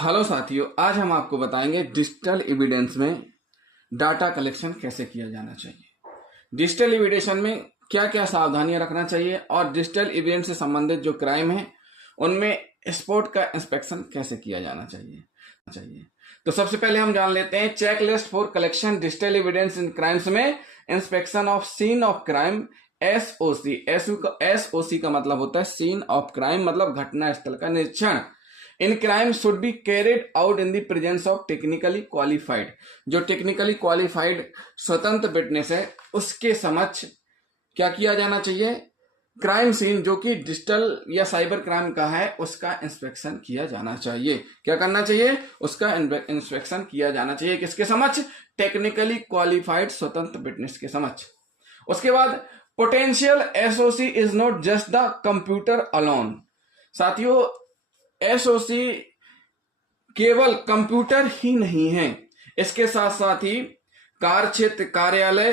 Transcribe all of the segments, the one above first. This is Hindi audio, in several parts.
हेलो साथियों, आज हम आपको बताएंगे डिजिटल एविडेंस में डाटा कलेक्शन कैसे किया जाना चाहिए। डिजिटल एविडेंस में क्या क्या सावधानियां रखना चाहिए और डिजिटल एविडेंस से संबंधित जो क्राइम है उनमें स्पॉट का इंस्पेक्शन कैसे किया जाना चाहिए। तो सबसे पहले हम जान लेते हैं check list for collection digital evidence in crimes में inspection of scene of crime. SOC का मतलब होता है सीन ऑफ क्राइम, मतलब घटना स्थल का निरीक्षण। In crime should be carried out in the presence of technically qualified, जो टेक्निकली क्वालिफाइड स्वतंत्र विटनेस है उसके समक्ष क्या किया जाना चाहिए, क्राइम सीन जो कि डिजिटल या साइबर क्राइम का है उसका इंस्पेक्शन किया जाना चाहिए। क्या करना चाहिए? उसका इंस्पेक्शन किया जाना चाहिए। किसके समक्ष? टेक्निकली क्वालिफाइड स्वतंत्र विटनेस के समक्ष। उसके बाद potential SOC is not just the computer alone. साथियों, एसओसी केवल कंप्यूटर ही नहीं है, इसके साथ साथ ही कार्य क्षेत्र कार्यालय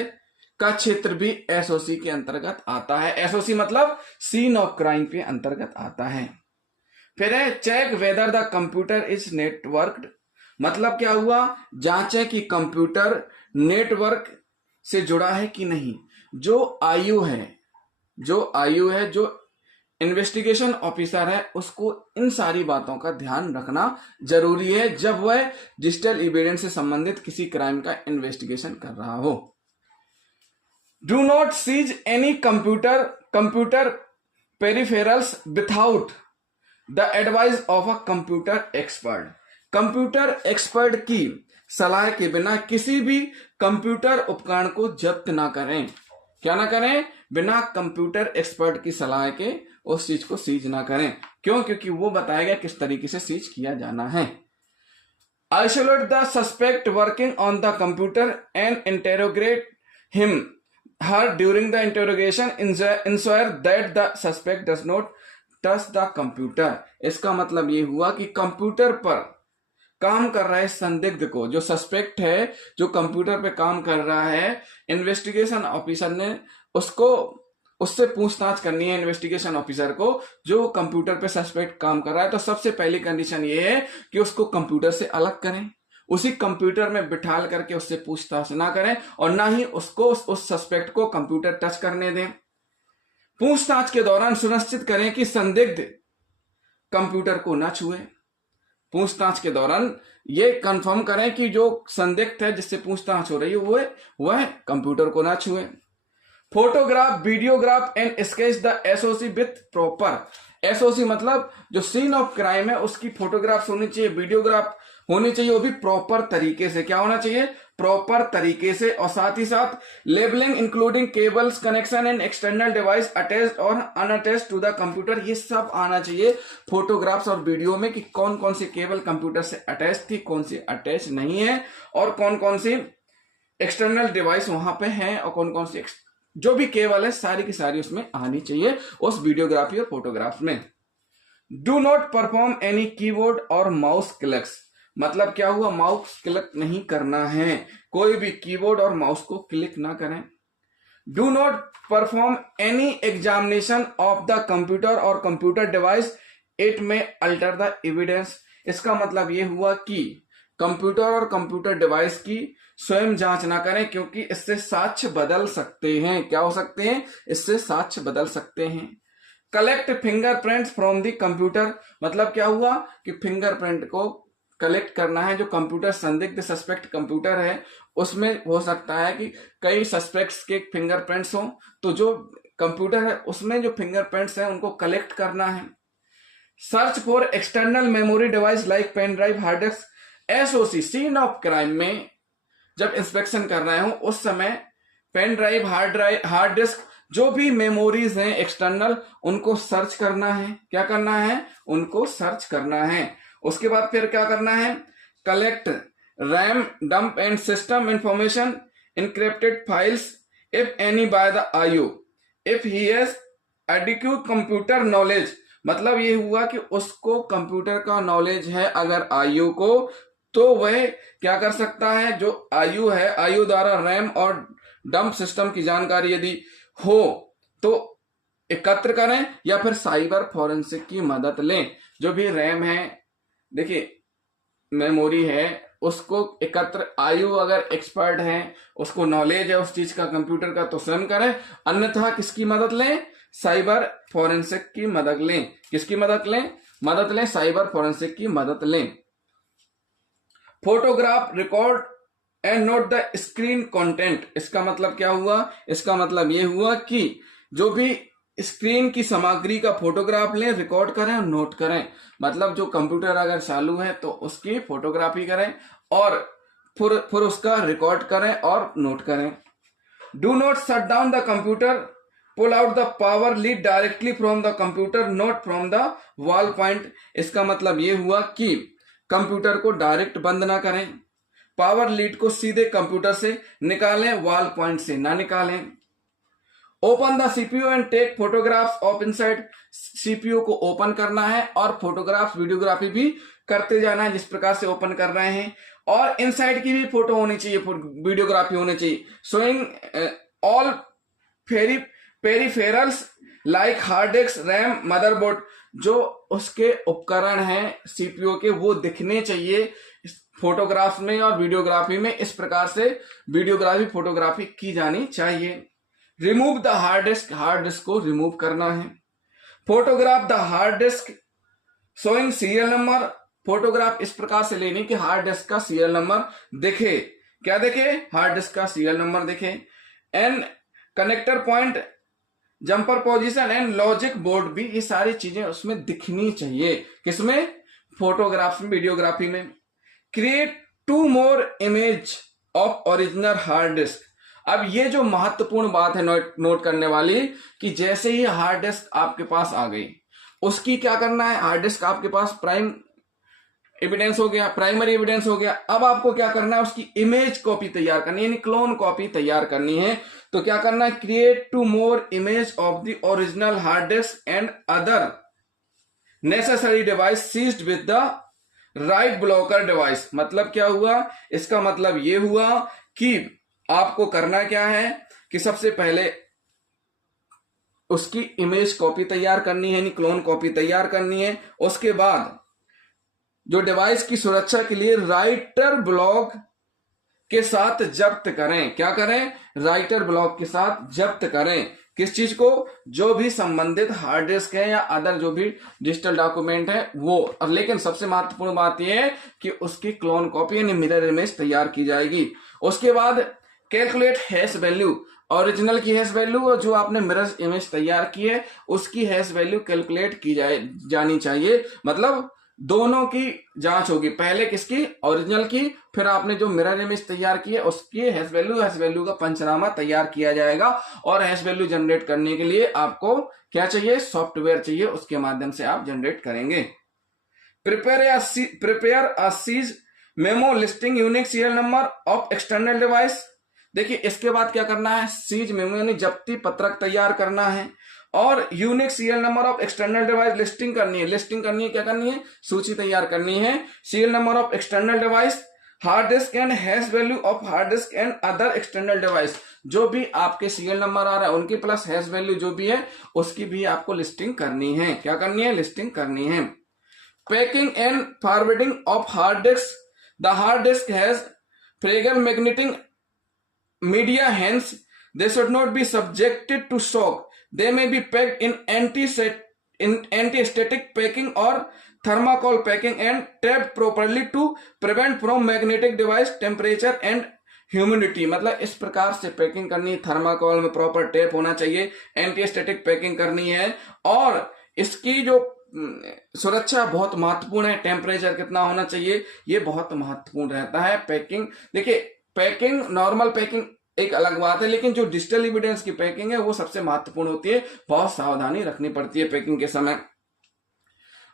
का क्षेत्र भी एसओसी के अंतर्गत आता है। एसओसी मतलब सीन ऑफ क्राइम के अंतर्गत आता है। फिर है check whether the computer is networked, मतलब क्या हुआ? जांचे कि कंप्यूटर नेटवर्क से जुड़ा है कि नहीं। जो आयु है जो इन्वेस्टिगेशन ऑफिसर है उसको इन सारी बातों का ध्यान रखना जरूरी है जब वह डिजिटल एविडेंस से संबंधित किसी क्राइम का इन्वेस्टिगेशन कर रहा हो। Do not seize any computer peripherals without the advice of a computer expert. Computer expert की सलाह के बिना किसी भी कंप्यूटर उपकरण को जब्त ना करें। क्या ना करें? बिना कंप्यूटर एक्सपर्ट की सलाह के उस चीज को सीज ना करें। क्यों? क्योंकि वो बताएगा किस तरीके से सीज किया जाना है। Isolate the suspect working on the computer and interrogate him her during the interrogation ensure that the suspect does not touch the computer. इसका मतलब ये हुआ कि कंप्यूटर पर काम कर रहे संदिग्ध को, जो सस्पेक्ट है, जो कंप्यूटर पे काम कर रहा है, इन्वेस्टिगेशन ऑफिसर ने उससे पूछताछ करनी है। इन्वेस्टिगेशन ऑफिसर को, जो कंप्यूटर पे सस्पेक्ट काम कर रहा है, तो सबसे पहली कंडीशन ये है कि उसको कंप्यूटर से अलग करें, उसी कंप्यूटर में बिठाल करके उससे पूछताछ ना करें और ना ही उसको उस सस्पेक्ट को कंप्यूटर टच करने दें। पूछताछ के दौरान सुनिश्चित करें कि संदिग्ध कंप्यूटर को ना छुए। पूछताछ के दौरान ये कंफर्म करें कि जो संदिग्ध है जिससे पूछताछ हो रही है वह कंप्यूटर को ना छुए। Photograph, videograph and sketch the SOC with proper. SOC मतलब जो सीन ऑफ क्राइम है उसकी फोटोग्राफ्स होनी चाहिए, वीडियोग्राफ होनी चाहिए, वो भी प्रॉपर तरीके से। क्या होना चाहिए? प्रॉपर तरीके से। और साथ ही साथ labelling including cables, connection and external device attached और अनअटैच्ड टू द कंप्यूटर, ये सब आना चाहिए फोटोग्राफ्स और वीडियो में कि कौन कौन सी केबल कंप्यूटर से अटैच थी, कौन सी अटैच नहीं है और कौन कौन सी एक्सटर्नल डिवाइस वहां पे है और कौन कौन सी जो भी केबल है सारी की सारी उसमें आनी चाहिए उस वीडियोग्राफी और फोटोग्राफ में। Do not perform any keyboard और माउस क्लिक्स, मतलब क्या हुआ? माउस क्लिक नहीं करना है, कोई भी कीबोर्ड और माउस को क्लिक ना करें। Do not perform any examination of the computer और कंप्यूटर डिवाइस, इट में अल्टर द एविडेंस। इसका मतलब यह हुआ कि कंप्यूटर और कंप्यूटर डिवाइस की स्वयं जांच ना करें, क्योंकि इससे साक्ष्य बदल सकते हैं। क्या हो सकते हैं? इससे साक्ष्य बदल सकते हैं। Collect fingerprints from the computer, मतलब क्या हुआ कि फिंगरप्रिंट को कलेक्ट करना है। जो कंप्यूटर संदिग्ध सस्पेक्ट कंप्यूटर है उसमें हो सकता है कि कई सस्पेक्ट्स के फिंगरप्रिंट्स हो, तो जो कंप्यूटर है उसमें जो फिंगरप्रिंट्स है उनको कलेक्ट करना है। Search for external memory device like pen drive, hard disk. SOC scene of crime में जब इंस्पेक्शन कर रहे हो उस समय पेन ड्राइव, हार्ड डिस्क, जो भी मेमोरीज हैं एक्सटर्नल, उनको सर्च करना है। क्या करना है? उनको सर्च करना है। उसके बाद फिर क्या करना है? Collect RAM dump and system information, encrypted files if any by the IO, if he has adequate computer knowledge, मतलब ये हुआ कि उसको कंप्यूटर का नॉलेज है अगर आयु को, तो वह क्या कर सकता है? जो आयु है, आयु द्वारा रैम और डंप सिस्टम की जानकारी यदि हो तो एकत्र करें या फिर साइबर फॉरेंसिक की मदद लें। जो भी रैम है, देखिए मेमोरी है उसको एकत्र, आयु अगर एक्सपर्ट है, उसको नॉलेज है उस चीज का कंप्यूटर का, तो स्वयं करें, अन्यथा किसकी मदद लें? साइबर फोरेंसिक की मदद लें। किसकी मदद लें? मदद लें, साइबर फोरेंसिक की मदद लें। Photograph record and note the screen content. इसका मतलब क्या हुआ? इसका मतलब यह हुआ कि जो भी स्क्रीन की सामग्री का फोटोग्राफ लें, रिकॉर्ड करें और नोट करें। मतलब जो कंप्यूटर अगर चालू है तो उसकी फोटोग्राफी करें और फिर उसका रिकॉर्ड करें और नोट करें। Do not shut down the computer, pull out the power lead directly from the computer, not from the wall point. इसका मतलब यह हुआ कि कंप्यूटर को डायरेक्ट बंद ना करें, पावर लीड को सीधे कंप्यूटर से निकालें, वॉल पॉइंट से ना निकालें। Open the CPU and take photographs of inside. CPU को ओपन करना है और फोटोग्राफ वीडियोग्राफी भी करते जाना है जिस प्रकार से ओपन कर रहे हैं। और इनसाइड की भी फोटो होनी चाहिए, वीडियोग्राफी होनी चाहिए। Showing all peripherals like hard disk, RAM, motherboard. जो उसके उपकरण हैं सीपीयू के वो दिखने चाहिए फोटोग्राफ में और वीडियोग्राफी में। इस प्रकार से वीडियोग्राफी फोटोग्राफी की जानी चाहिए। Remove the hard disc, hard disk को रिमूव करना है। Photograph the hard disc showing serial number. Photograph इस प्रकार से लेनी कि हार्ड डिस्क का सीरियल नंबर दिखे। क्या दिखे? हार्ड डिस्क का सीरियल नंबर दिखे। And connector point, jumper position and logic board भी, ये सारी चीजें उसमें दिखनी चाहिए। किसमें? फोटोग्राफ में, वीडियोग्राफी में। Create 2 more image of original hard disc. अब ये जो महत्वपूर्ण बात है नोट करने वाली, कि जैसे ही हार्ड डिस्क आपके पास आ गई, उसकी क्या करना है? हार्ड डिस्क आपके पास प्राइमरी एविडेंस हो गया। अब आपको क्या करना है? उसकी इमेज कॉपी तैयार करनी है, यानी क्लोन कॉपी तैयार करनी है। तो क्या करना है? Create 2 more image of the original hard disk and other necessary device seized with the right blocker device. मतलब क्या हुआ? इसका मतलब यह हुआ कि आपको करना क्या है कि सबसे पहले उसकी इमेज कॉपी तैयार करनी है, यानी क्लोन कॉपी तैयार करनी है। उसके बाद जो डिवाइस की सुरक्षा के लिए राइटर ब्लॉक के साथ जब्त करें। क्या करें? राइटर ब्लॉक के साथ जब्त करें। किस चीज को? जो भी संबंधित हार्ड डिस्क है या अदर जो भी डिजिटल डॉक्यूमेंट है वो। अब लेकिन सबसे महत्वपूर्ण बात यह है कि उसकी क्लोन कॉपी यानी मिरर इमेज तैयार की जाएगी। उसके बाद कैलकुलेट हैश वैल्यू, ओरिजिनल की हैश वैल्यू और जो आपने मिरर इमेज तैयार की है उसकी हैश वैल्यू कैलकुलेट की जानी चाहिए। मतलब दोनों की जांच होगी, पहले किसकी? ओरिजिनल की, फिर आपने जो मिरर इमेज तैयार की है उसकी हैश वैल्यू का पंचनामा तैयार किया जाएगा। और हैश वैल्यू जनरेट करने के लिए आपको क्या चाहिए? सॉफ्टवेयर चाहिए, उसके माध्यम से आप जनरेट करेंगे। Prepare a seize memo listing unique serial number of external device. देखिए इसके बाद क्या करना है? सीज मेमो यानी जब्ती पत्रक तैयार करना है और unique serial number of external device listing करनी है। क्या करनी है? सूची तैयार करनी है। Serial number of external device, hard disk and hash value of hard disk and other external device. जो भी आपके सीरियल नंबर आ रहा है उनकी प्लस हैश वैल्यू जो भी है उसकी भी आपको लिस्टिंग करनी है। क्या करनी है? लिस्टिंग करनी है। Packing and forwarding of hard disk. The hard disk has fragile magnetic media, hence they should not be subjected to shock. They may be packed in anti-static packing or thermocol packing and tapped properly to prevent from magnetic device temperature and humidity. मतलब इस प्रकार से पैकिंग करनी है। थर्माकोल में प्रॉपर टेप होना चाहिए, एंटी स्टैटिक पैकिंग करनी है और इसकी जो सुरक्षा बहुत महत्वपूर्ण है। टेम्परेचर कितना होना चाहिए ये बहुत महत्वपूर्ण रहता है। पैकिंग देखिए, पैकिंग नॉर्मल पैकिंग एक अलग बात है, लेकिन जो डिजिटल एविडेंस की पैकिंग है वो सबसे महत्वपूर्ण होती है। बहुत सावधानी रखनी पड़ती है पैकिंग के समय।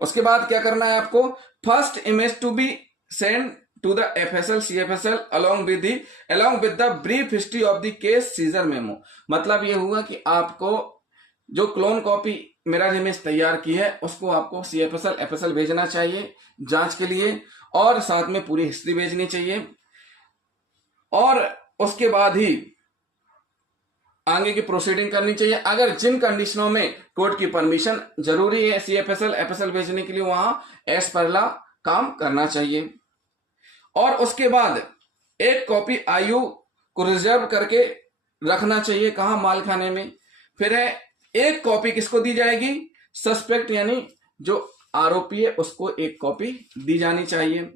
उसके बाद क्या करना है आपको? First image to be send to the FSL CFSL along with the brief history of the case seizure memo. मतलब ये हुआ कि आपको जो क्लोन कॉपी मिरर इमेज तैयार की है उसको आपको CFSL FSL भेजना चाहिए जांच के लिए और साथ में पूरी हिस्ट्री भेजनी चाहिए। और उसके बाद ही आगे की प्रोसीडिंग करनी चाहिए। अगर जिन कंडीशनों में कोर्ट की परमिशन जरूरी है CFSL FSL भेजने के लिए, वहां एज पर लॉ काम करना चाहिए। और उसके बाद एक कॉपी आयु को रिजर्व करके रखना चाहिए, कहां, मालखाने में। फिर है एक कॉपी किसको दी जाएगी, सस्पेक्ट यानी जो आरोपी है उसको एक कॉपी दी जानी चाहिए।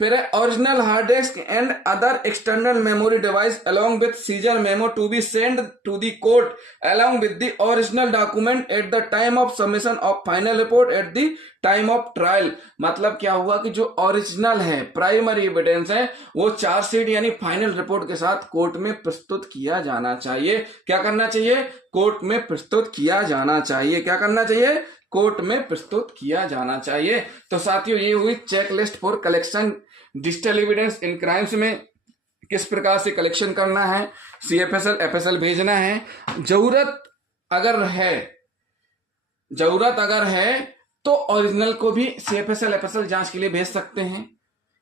फिर है original hard disk and other external memory device along with seizure memo to be send to the court along with the original document at the time of submission of final report at the time of trial. मतलब क्या हुआ कि जो ओरिजिनल है, प्राइमरी एविडेंस है, वो चार्जशीट यानी फाइनल रिपोर्ट के साथ कोर्ट में प्रस्तुत किया जाना चाहिए। क्या करना चाहिए, कोर्ट में प्रस्तुत किया जाना चाहिए। क्या करना चाहिए, कोर्ट में प्रस्तुत किया जाना चाहिए। तो साथियों ये हुई checklist for collection digital evidence in crimes में किस प्रकार से कलेक्शन करना है, सीएफएसएल एफएसएल भेजना है। जरूरत अगर है तो ओरिजिनल को भी सीएफएसएल एफएसएल जांच के लिए भेज सकते हैं।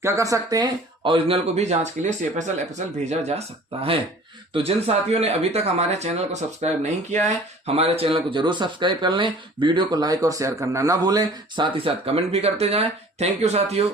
क्या कर सकते हैं, ओरिजिनल को भी जांच के लिए सीएफएसएल एफएसएल भेजा जा सकता है। तो जिन साथियों ने अभी तक हमारे चैनल को सब्सक्राइब नहीं किया है, हमारे चैनल को जरूर सब्सक्राइब कर लें, वीडियो को लाइक और शेयर करना ना भूलें, साथ ही साथ कमेंट भी करते जाएं। थैंक यू साथियों।